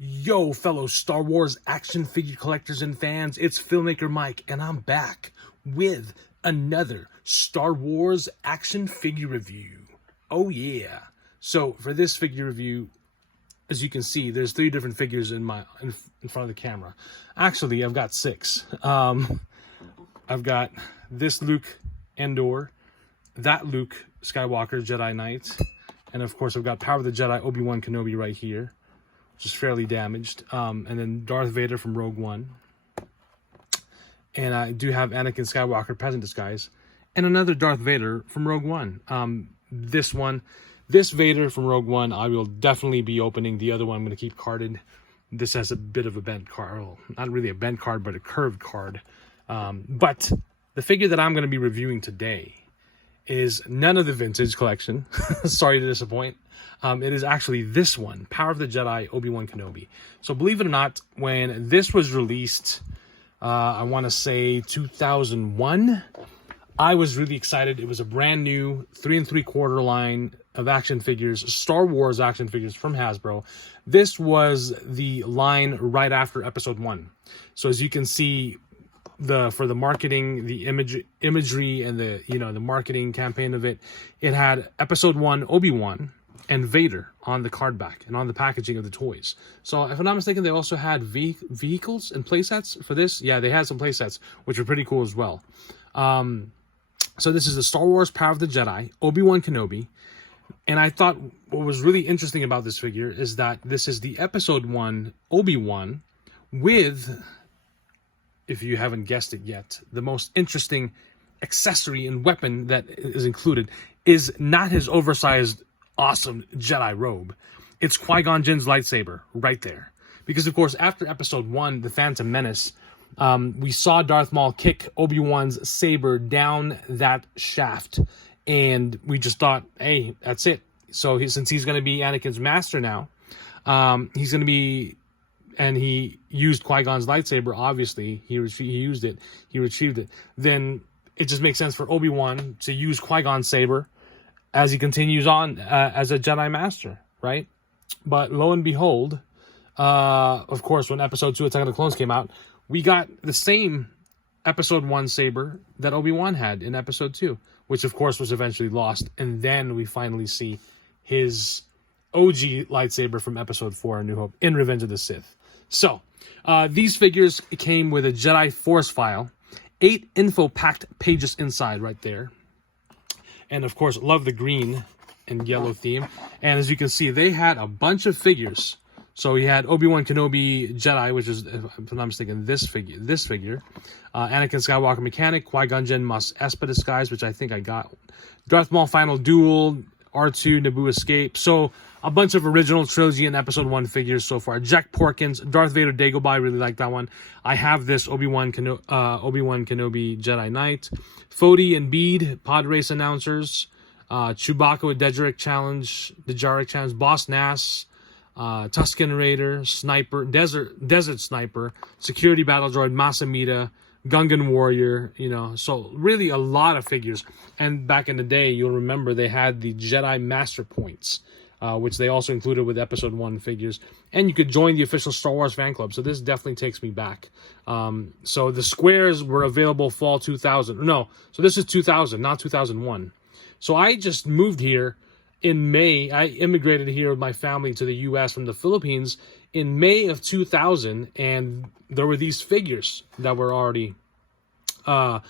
Yo, fellow Star Wars action figure collectors and fans, it's Filmmaker Mike, and I'm back with another Star Wars action figure review. Oh yeah. So for this figure review, as you can see, there's 3 different figures in front of the camera. Actually, I've got 6. I've got this Luke Endor, that Luke Skywalker Jedi Knight, and of course I've got Power of the Jedi Obi-Wan Kenobi right here, which is fairly damaged, and then Darth Vader from Rogue One, and I do have Anakin Skywalker Present Disguise, and another Darth Vader from Rogue One. This Vader from Rogue One, I will definitely be opening. The other one I'm going to keep carded. This has a bit of a bent card, well, not really a bent card, but a curved card. But the figure that I'm going to be reviewing today is none of the vintage collection. Sorry to disappoint. It is actually this one, Power of the Jedi Obi-Wan Kenobi. So believe it or not, when this was released, I want to say 2001, I was really excited. It was a brand new 3 3/4 line of action figures, Star Wars action figures from Hasbro. This was the line right after Episode 1. So as you can see, for the marketing, the imagery, and the marketing campaign of it, it had Episode 1 Obi-Wan and Vader on the card back and on the packaging of the toys. So if I'm not mistaken, they also had vehicles and playsets for this. Yeah, they had some playsets, which were pretty cool as well. So this is the Star Wars Power of the Jedi Obi-Wan Kenobi. And I thought what was really interesting about this figure is that this is the Episode 1 Obi-Wan with, if you haven't guessed it yet, the most interesting accessory and weapon that is included is not his oversized, awesome Jedi robe. It's Qui-Gon Jinn's lightsaber right there. Because, of course, after Episode 1, The Phantom Menace, we saw Darth Maul kick Obi-Wan's saber down that shaft. And we just thought, hey, that's it. So since he's going to be Anakin's master now, he's going to be... And he used Qui-Gon's lightsaber, obviously. He used it. He retrieved it. Then it just makes sense for Obi-Wan to use Qui-Gon's saber as he continues on as a Jedi Master, right? But lo and behold, of course, when Episode 2 Attack of the Clones came out, we got the same Episode 1 saber that Obi-Wan had in Episode 2, which, of course, was eventually lost. And then we finally see his OG lightsaber from Episode 4, A New Hope, in Revenge of the Sith. So, these figures came with a Jedi Force file, 8 info-packed pages inside right there. And, of course, love the green and yellow theme. And as you can see, they had a bunch of figures. So we had Obi-Wan Kenobi Jedi, which is, if I'm not mistaken, this figure. Anakin Skywalker Mechanic, Qui-Gon Jinn Mos Espa Disguise, which I think I got. Darth Maul Final Duel, R2 Naboo Escape. So a bunch of original trilogy and Episode 1 figures so far. Jack Porkins, Darth Vader Dagobah, I really like that one. I have this Obi-Wan Kenobi Jedi Knight. Fody and Bede, Pod Race announcers. Chewbacca with Dedrick Challenge, the Jarek Challenge. Boss Nass, Tusken Raider, Sniper, Desert Sniper, Security Battle Droid, Masamita, Gungan Warrior, so really a lot of figures. And back in the day, you'll remember they had the Jedi Master Points, which they also included with Episode 1 figures. And you could join the official Star Wars fan club, so this definitely takes me back. So the squares were available fall 2000. No, so this is 2000, not 2001. So I just moved here in May. I immigrated here with my family to the U.S. from the Philippines in May of 2000, and there were these figures that were already, not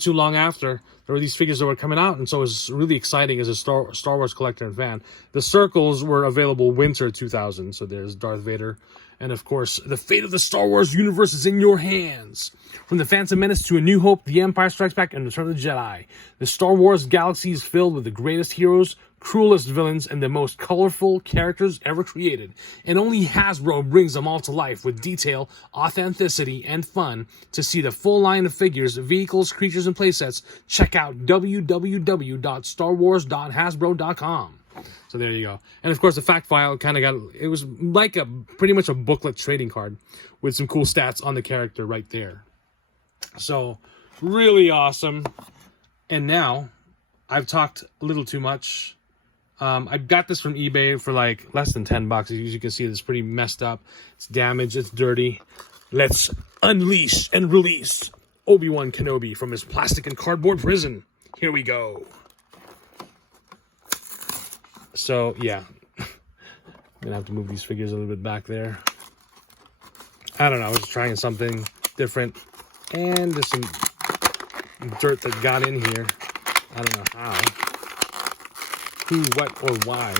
too long after, there were these figures that were coming out, and so it was really exciting as a Star Wars collector and fan. The circles were available winter 2000, so there's Darth Vader, and of course, the fate of the Star Wars universe is in your hands. From The Phantom Menace to A New Hope, The Empire Strikes Back, and Return of the Jedi, the Star Wars galaxy is filled with the greatest heroes, cruelest villains, and the most colorful characters ever created. And only Hasbro brings them all to life with detail, authenticity, and fun. To see the full line of figures, vehicles, creatures, and playsets, check out www.starwars.hasbro.com. So there you go. And of course, the fact file it was like pretty much a booklet trading card with some cool stats on the character right there. So really awesome. And now I've talked a little too much. I got this from eBay for like less than $10. As you can see, it's pretty messed up. It's damaged. It's dirty. Let's unleash and release Obi-Wan Kenobi from his plastic and cardboard prison. Here we go. So, yeah. I'm going to have to move these figures a little bit back there. I don't know. I was trying something different. And there's some dirt that got in here. I don't know how. Who, what, or why.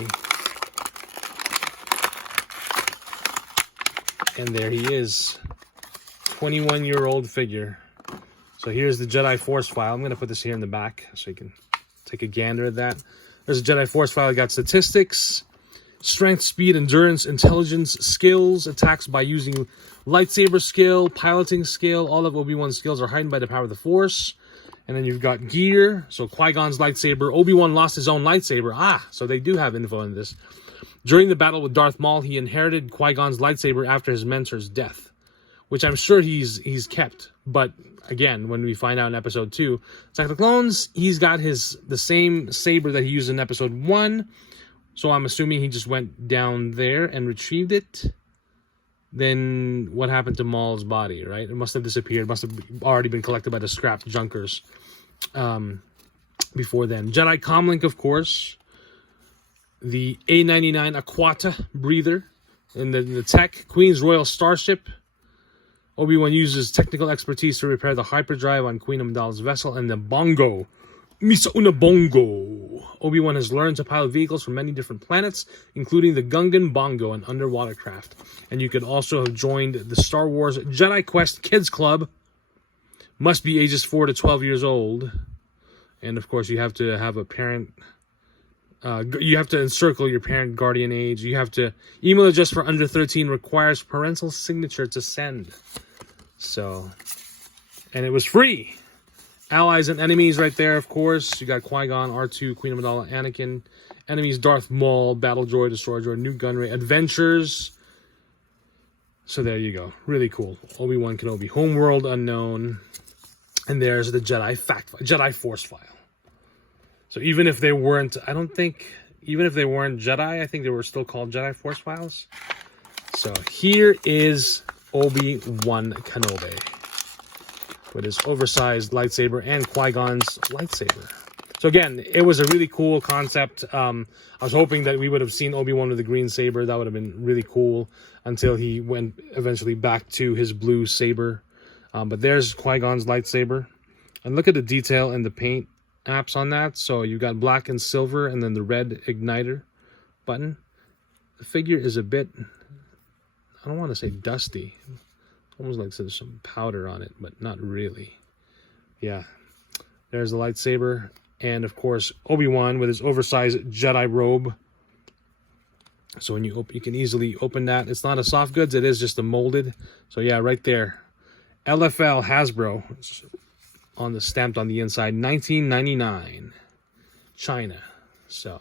And there he is. 21-year-old figure. So here's the Jedi Force file. I'm going to put this here in the back so you can take a gander at that. There's a Jedi Force file. I got statistics, strength, speed, endurance, intelligence, skills, attacks by using lightsaber skill, piloting skill. All of Obi-Wan's skills are heightened by the power of the Force. And then you've got gear. So Qui-Gon's lightsaber. Obi-Wan lost his own lightsaber. So they do have info in this. During the battle with Darth Maul, he inherited Qui-Gon's lightsaber after his mentor's death, which I'm sure he's kept. But again, when we find out in episode 2, Attack of the Clones, he's got the same saber that he used in episode 1. So I'm assuming he just went down there and retrieved it. Then what happened to Maul's body, right? It must have disappeared. It must have already been collected by the scrap junkers before then. Jedi Comlink, of course. The A99 Aquata breather in the tech. Queen's Royal Starship. Obi-Wan uses technical expertise to repair the hyperdrive on Queen Amidala's vessel. And the Bongo. Misa Una Bongo. Obi-Wan has learned to pilot vehicles from many different planets, including the Gungan Bongo, an underwater craft. And you could also have joined the Star Wars Jedi Quest Kids Club. Must be ages 4 to 12 years old. And, of course, you have to have a parent. You have to encircle your parent guardian age. You have to... Email address for under 13 requires parental signature to send. So... And it was free. Allies and enemies right there, of course. You got Qui-Gon, R2, Queen Amidala, Anakin. Enemies, Darth Maul, Battle Droid, Destroyer Droid, New Gunray, Adventures. So there you go. Really cool. Obi-Wan Kenobi, Homeworld Unknown. And there's the Jedi Force file. So even if they weren't, even if they weren't Jedi, I think they were still called Jedi Force files. So here is Obi-Wan Kenobi with his oversized lightsaber and Qui-Gon's lightsaber. So again, it was a really cool concept. I was hoping that we would have seen Obi-Wan with the green saber. That would have been really cool until he went eventually back to his blue saber. But there's Qui-Gon's lightsaber. And look at the detail and the paint apps on that. So you got black and silver and then the red igniter button. The figure is a bit, I don't want to say dusty. Almost like there's some powder on it, but not really. Yeah. There's the lightsaber. And of course, Obi-Wan with his oversized Jedi robe. So when you can easily open that. It's not a soft goods. It is just a molded. So yeah, right there. LFL Hasbro. It's stamped on the inside. 1999. China. So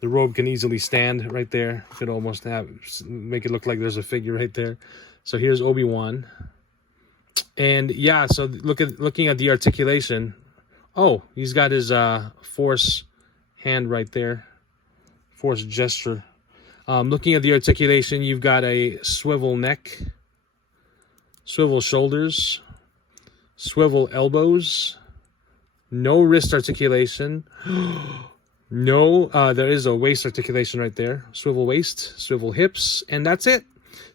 the robe can easily stand right there. You could almost make it look like there's a figure right there. So here's Obi-Wan. And yeah, so looking at the articulation. Oh, he's got his Force hand right there. Force gesture. Looking at the articulation, you've got a swivel neck, swivel shoulders, swivel elbows, no wrist articulation. No, there is a waist articulation right there. Swivel waist, swivel hips, and that's it.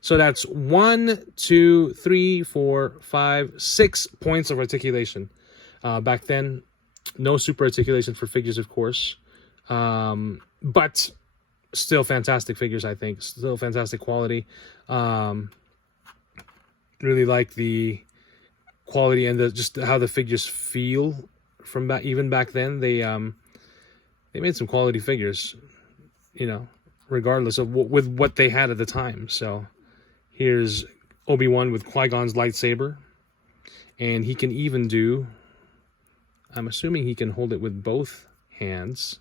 So that's 1, 2, 3, 4, 5, 6 points of articulation. Back then, no super articulation for figures, of course. But still fantastic figures, I think. Still fantastic quality. Really like the quality and just how the figures feel from even back then. They made some quality figures, regardless of with what they had at the time. So here's Obi-Wan with Qui-Gon's lightsaber. And he can even do, I'm assuming he can hold it with both hands.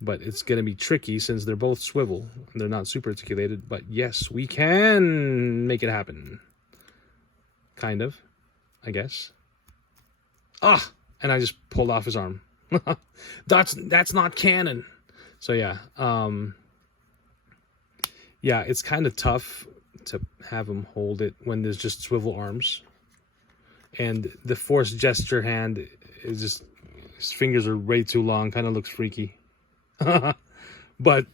But it's going to be tricky since they're both swivel. And they're not super articulated. But yes, we can make it happen. Kind of, I guess. And I just pulled off his arm. That's not canon. So yeah, yeah, it's kind of tough to have him hold it when there's just swivel arms, and the force gesture hand is just, his fingers are way too long, kind of looks freaky. But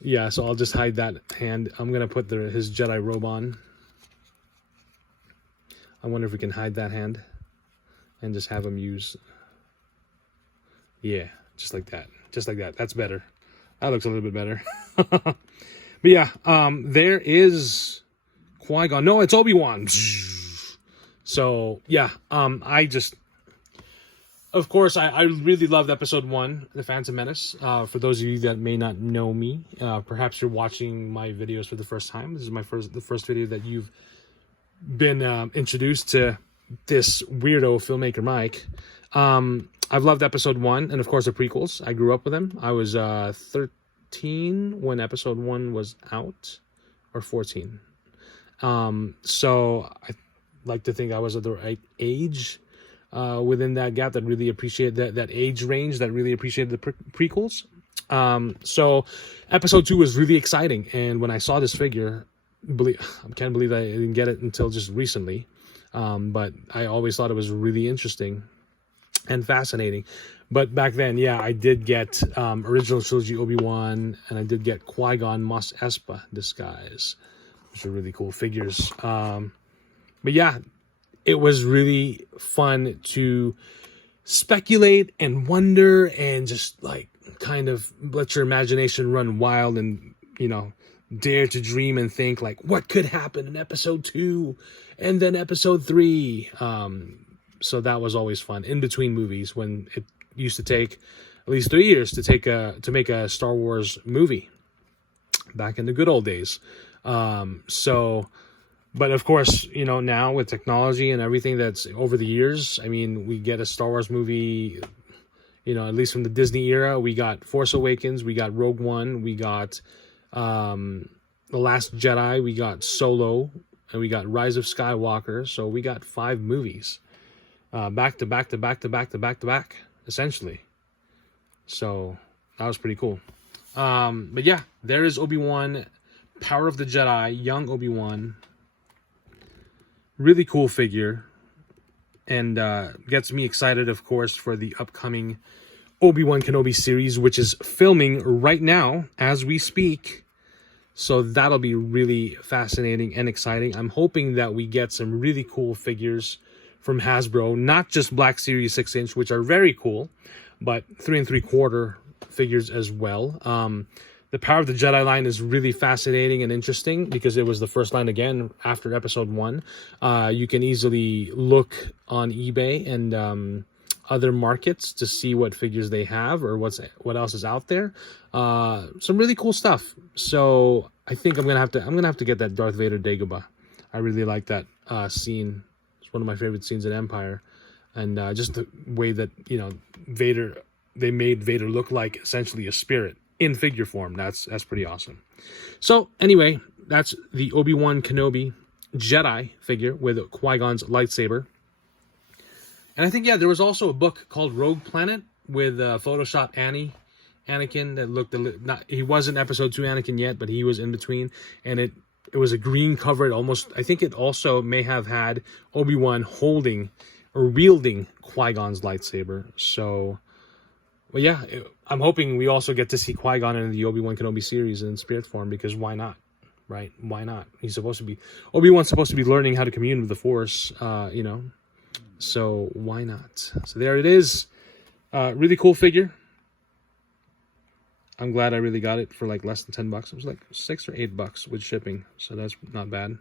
yeah, so I'll just hide that hand. I'm gonna put his Jedi robe on. I wonder if we can hide that hand and just have him use, yeah, just like that, just like that. That's better. That looks a little bit better. But yeah, there is Qui-Gon. No, it's Obi-Wan. So yeah, of course, I really loved episode 1, The Phantom Menace. For those of you that may not know me, perhaps you're watching my videos for the first time. This is the first video that you've been introduced to this weirdo filmmaker Mike. I've loved episode 1, and of course the prequels. I grew up with them. I was 13 when episode 1 was out, or 14. So I like to think I was at the right age within that gap that really appreciated that age range, that really appreciated the prequels. So episode 2 was really exciting, and when I saw this figure, I can't believe I didn't get it until just recently. But I always thought it was really interesting and fascinating. But back then, yeah, I did get original trilogy Obi-Wan, and I did get Qui-Gon Mos Espa disguise, which are really cool figures. But yeah, it was really fun to speculate and wonder and just like kind of let your imagination run wild and, you know, dare to dream and think like what could happen in episode 2 and then episode 3. So that was always fun in between movies, when it used to take at least 3 years to make a Star Wars movie back in the good old days. But of course, you know, now with technology and everything that's over the years, I mean, we get a Star Wars movie, you know, at least from the Disney era. We got Force Awakens, we got Rogue One, we got The Last Jedi, we got Solo, and we got Rise of Skywalker. So we got 5 movies back to back to back to back to back to back, essentially. So that was pretty cool. But yeah, there is Obi-Wan, Power of the Jedi, young Obi-Wan. Really cool figure, and gets me excited, of course, for the upcoming Obi-Wan Kenobi series, which is filming right now as we speak. So that'll be really fascinating and exciting. I'm hoping that we get some really cool figures from Hasbro, not just Black Series 6-inch, which are very cool, but 3 3/4 figures as well. The Power of the Jedi line is really fascinating and interesting because it was the first line again after episode 1. You can easily look on eBay and other markets to see what figures they have or what else is out there. Some really cool stuff. So I think I'm gonna have to get that Darth Vader Dagobah. I really like that scene. It's one of my favorite scenes in Empire, and just the way that, you know, they made Vader look like essentially a spirit in figure form. That's pretty awesome. So anyway, that's the Obi-Wan Kenobi Jedi figure with Qui-Gon's lightsaber. And I think, yeah, there was also a book called Rogue Planet with Photoshop Anakin that looked he wasn't episode 2 Anakin yet, but he was in between, and it was a green cover. I think it also may have had Obi-Wan holding or wielding Qui-Gon's lightsaber. So, well, yeah, I'm hoping we also get to see Qui-Gon in the Obi-Wan Kenobi series in spirit form, because why not, right? Why not? Obi-Wan's supposed to be learning how to commune with the Force, you know, so why not? So there it is. Really cool figure. I'm glad I really got it for like less than $10. It was like $6 or $8 with shipping, so that's not bad.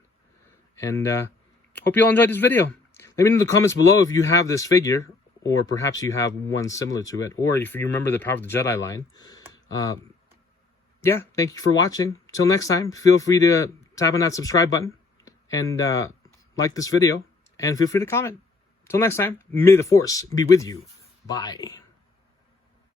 And hope you all enjoyed this video. Let me know in the comments below if you have this figure, or perhaps you have one similar to it, or if you remember the Power of the Jedi line. Yeah, thank you for watching. Till next time, feel free to tap on that subscribe button and like this video, and feel free to comment. Till next time, may the Force be with you. Bye.